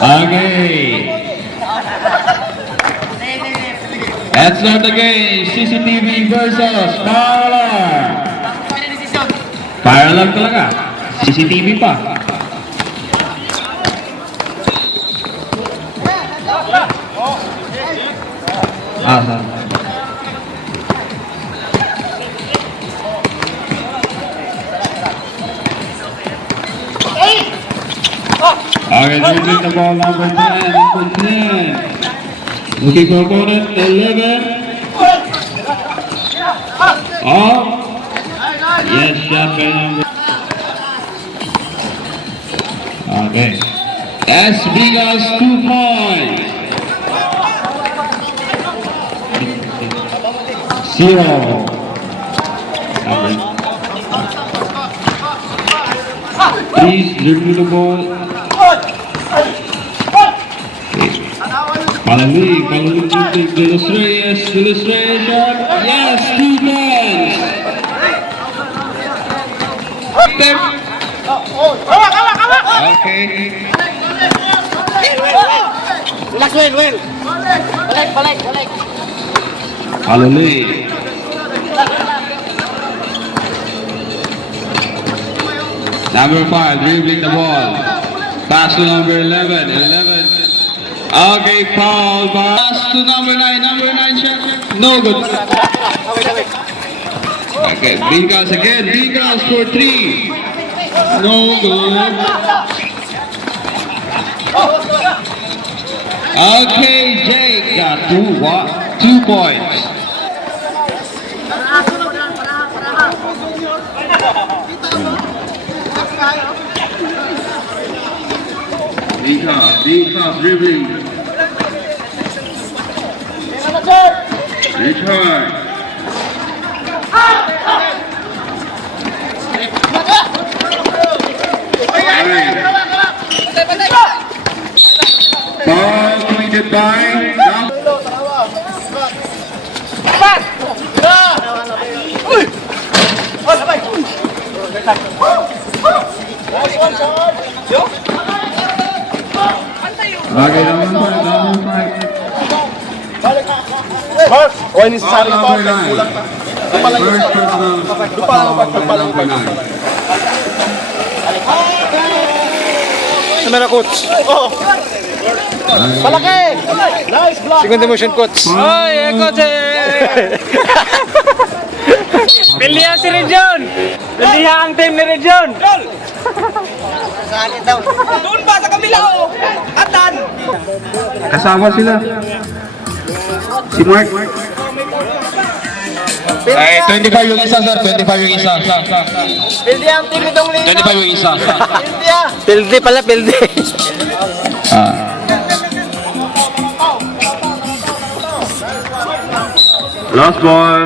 Okay. That's not the game. CCTV versus fire alarm. Fire alarm talaga. CCTV pa. Okay, dribbling the ball, number 10. Looking for opponent, 11. Oh. Yes, shot by number. Okay. SB goes 2 points. 0. Please dribble the ball. Following illustration. Yes, 2 points. Okay. Relax, Will. Balik. Following. Number 5, dribbling the ball. Pass to number 11. Okay, foul. Pass to number 9. Number 9 shot. No good. Okay, Bigas again. Bigas for 3. No good. Okay, Jake got 2 points. Bigas dribbling. Return. Ball committed by. Okay, number 5. O, ini sasari ito. Number 9. First personal number 9. Sama na, coach. Palaki! Nice block! Second emotion, coach. Oy, coach! Pilihan si Region! Pilihan ang team ni Region! Doon ba sa kabila, oh? Atan! Kasama sila. Si Mark. Ay, 25 yung isa, sir. 25 yung isa. Pildi ang team itong lino. 25 yung isa. Pildi ah! Pildi pala, pildi. Last ball.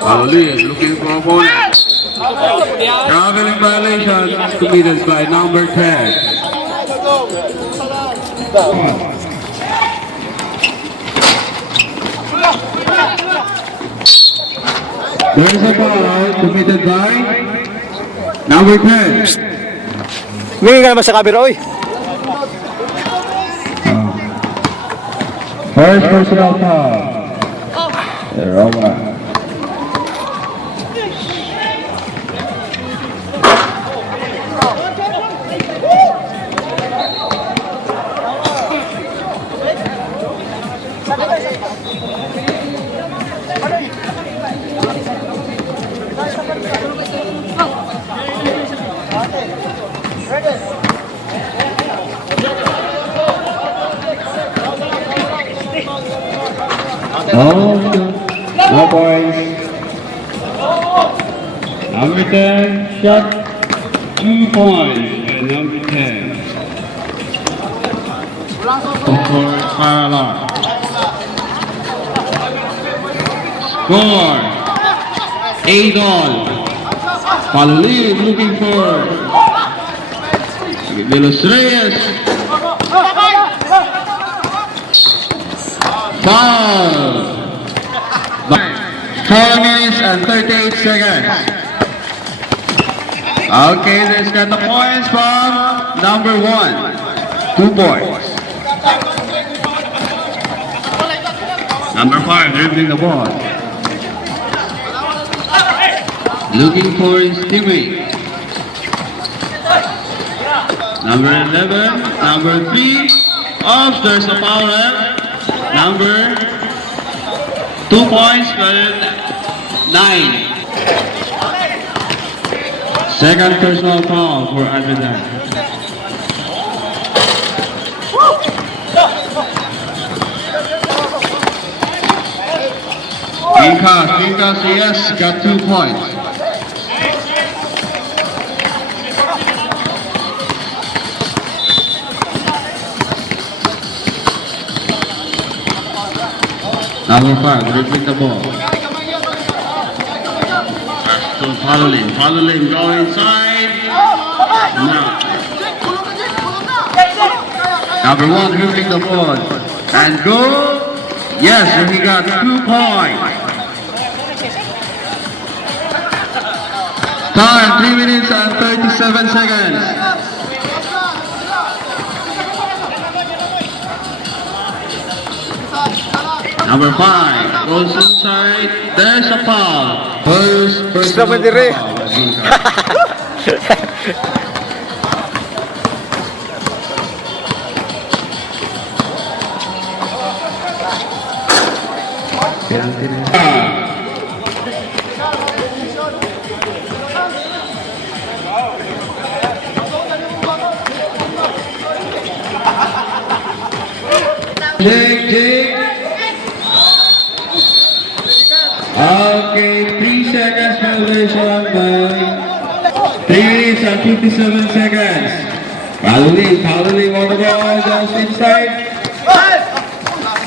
Ali looking for opponent. Traveling violation committed by number 10. There's a foul committed by number 10. May nga naman sa kabira, oy. First personal foul. They're over. No points. Number 10 shot 2 points and number 10. For fire alarm. Score 8-all. Paluli looking for Los Reyes. Foul. 4 minutes and 38 seconds. Okay, let's get the points from number 1. 2 points. Number 5, dribbling the ball. Looking for his teammate. Number 11, number 3. Oh, there's a foul there. Number 2 points, 9. Second personal foul for Adrian. Pinkas, yes, got 2 points. Number 5, dribbling the ball. So follow lane, go inside. No. Number 1, dribbling the ball. And go. Yes, he got 2 points. Time, 3 minutes and 37 seconds. Number 5 goes inside. There's a foul. First Stop it, Ray. Take. Okay, 3 seconds violation by 3 minutes and 57 seconds. Paddling on the ball, just inside.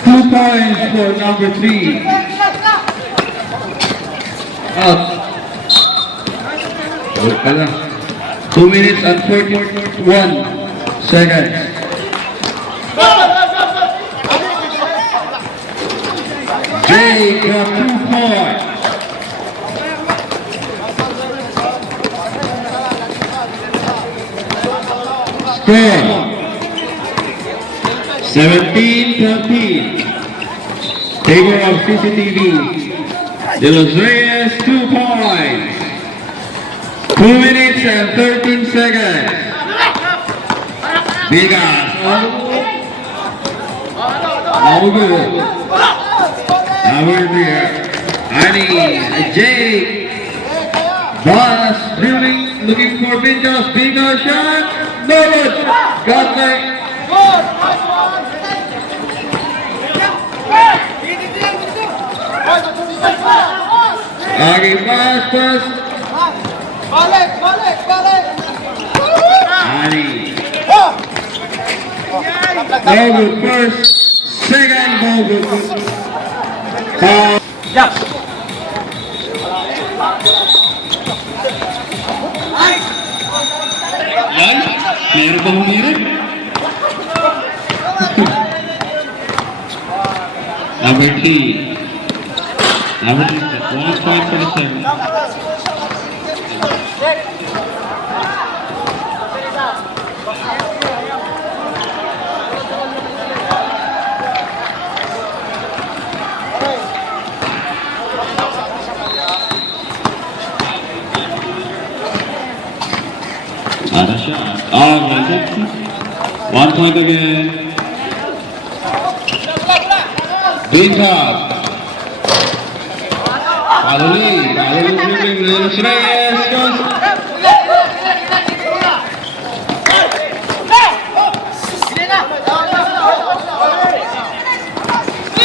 2 points for number 3. Out. 2 minutes and 41 seconds. Jay got 2 points. Score 17-13. Favor of cctv. De Los Reyes 2 points. 2 minutes and 13 seconds. Vegas. All good. Number 3, Annie, Jay, Boss, dribbling, looking for Bingo shot, no good, got there. Okay, pass. Annie. No good, first, second, no good. Meron ba humirit? Number 3. Number 3. 1 point for the 7. Not a shot. Oh, right. 1 point again. Big top. Paddling, dribbling, De Los Reyes goes.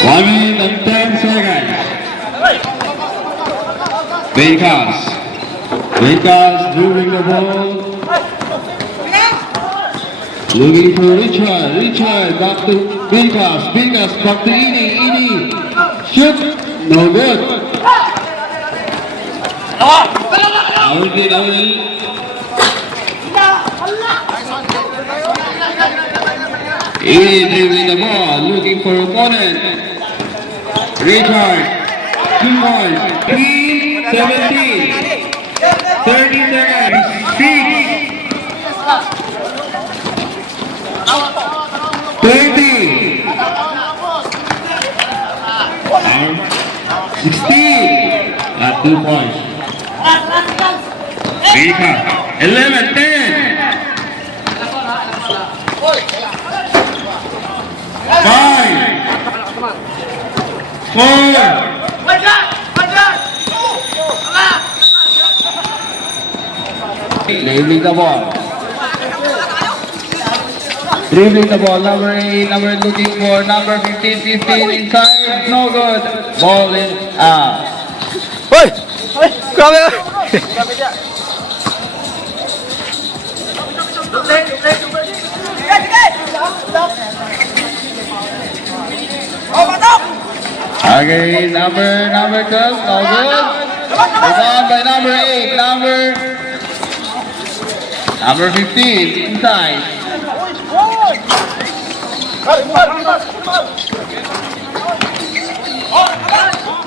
1 minute and 10 seconds. Vegas dribbling the ball. Looking for Richard, back to Vegas, back to Ini, shoot, no good. Ini dribbling the ball, looking for opponent. Richard, 2 points, 17, 30 seconds, 2 points. Rika, 11, 10. 5, 4. Dribbling the ball. Dribbling the ball. Number 8. Number looking for number 15. 15 inside. No good. Ball in out. Hoy! Grabe! Okay, number 12. No good. Rebound by number 8. Number 15 inside.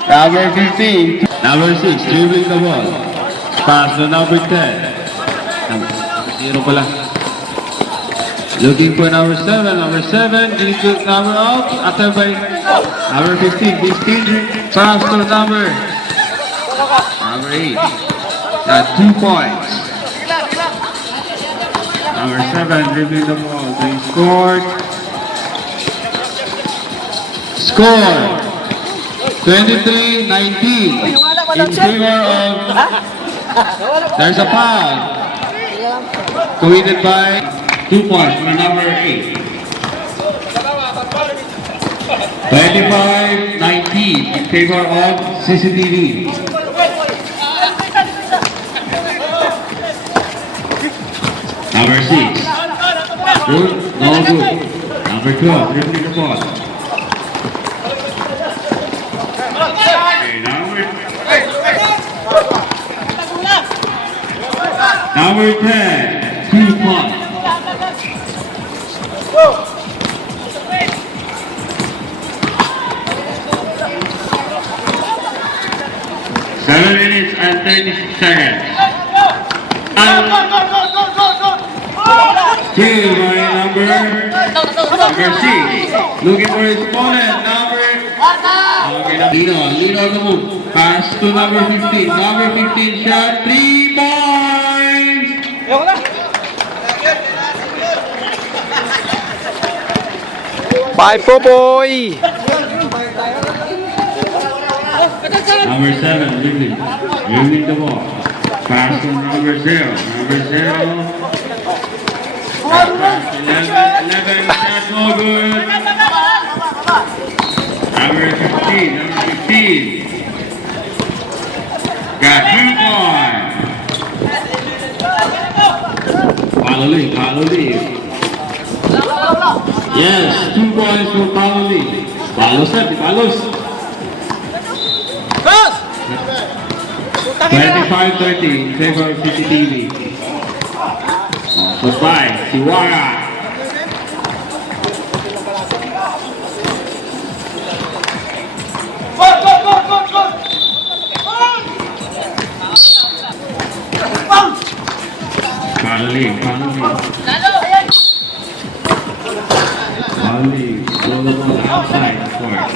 Number 15. Number 6 dribbling the ball. Pass to number 10. Zero pala. Looking for number 7. Number 7 into number out. After by number 15. 15 pass to number 8. That's 2 points. Number 7 dribbling the ball. They scored. Score 23-19 in favor of. There's a foul committed by 2 points for number 8. 25-19 in favor of CCTV. Number 6. Good, no good. Number 12, dribbling the ball. Number 10, 2 points. Seven minutes and 36 seconds. Kill by number 6. Looking for his opponent. Lino on the move. Pass to number 15. Number 15 shot. 3 points. Bye, Popoy! Number 7, dribbling the ball. Pass to number 0. Number 0. Pass 11, that's no good. Number 15. Got 2 points. Follow lead. Yes, 2 points for follow lead. Palos. 25-30 in favor of CCTV. Goodbye, Siwara. Follow throw the ball outside the court.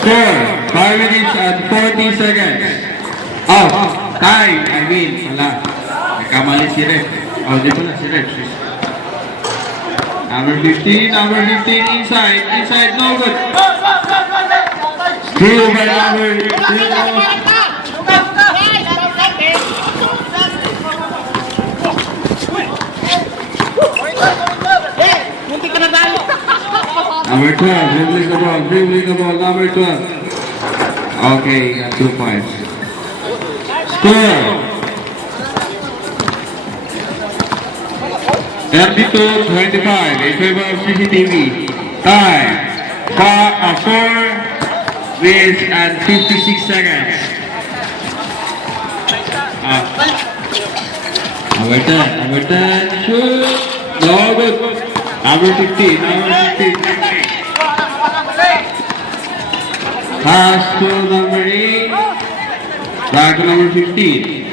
Score, 5 minutes and 40 seconds. Time, wala. Nagkamali si Ref. Di pala si Ref. Number 15 inside, no good. Steal by number 0. Number 12, dribbling the ball, number 12. Okay, got 2 points. Score 32-25 in favor of CCTV. Time 4 minutes and 56 seconds. Number 10, shoot. No good. Number 15. Pass to number 8. Back to number 15.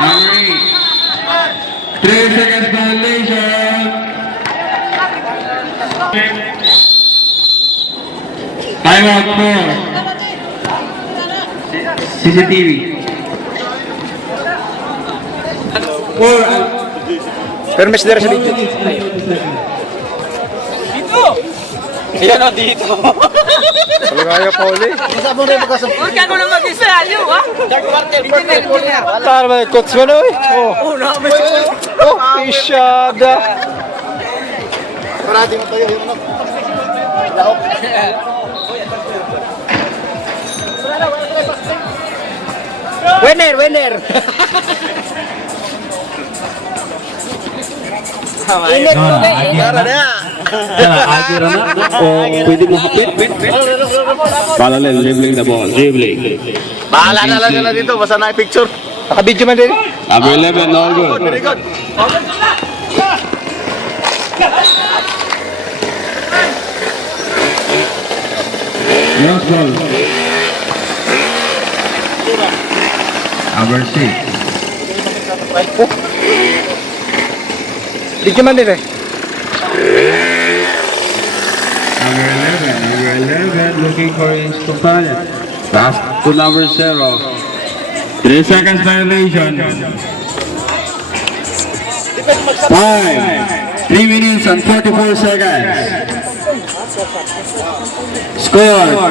Number 8. 3 seconds violation. Time out for CCTV. Pero mas dira sa video. Ayan o, dito. Kaya pa uli. Huwag ka ko na mag-isa, aliw, ha? Tara ba, coach mo na, eh. Oo, namin siguro. Oh, isyada. Parati mo tayo yung ano. Winner, winner. Pwede mo hapit. Parallel, dribbling the ball. Dribbling. Bahala na lang nila dito, basta na-picture. Naka-video man din. Number 11, all good. Very good. Last ball. Number 6. Video man din, eh. Number 11 looking for his companion. Pass to number 0. 3 seconds violation. 5. 3 minutes and 44 seconds. Score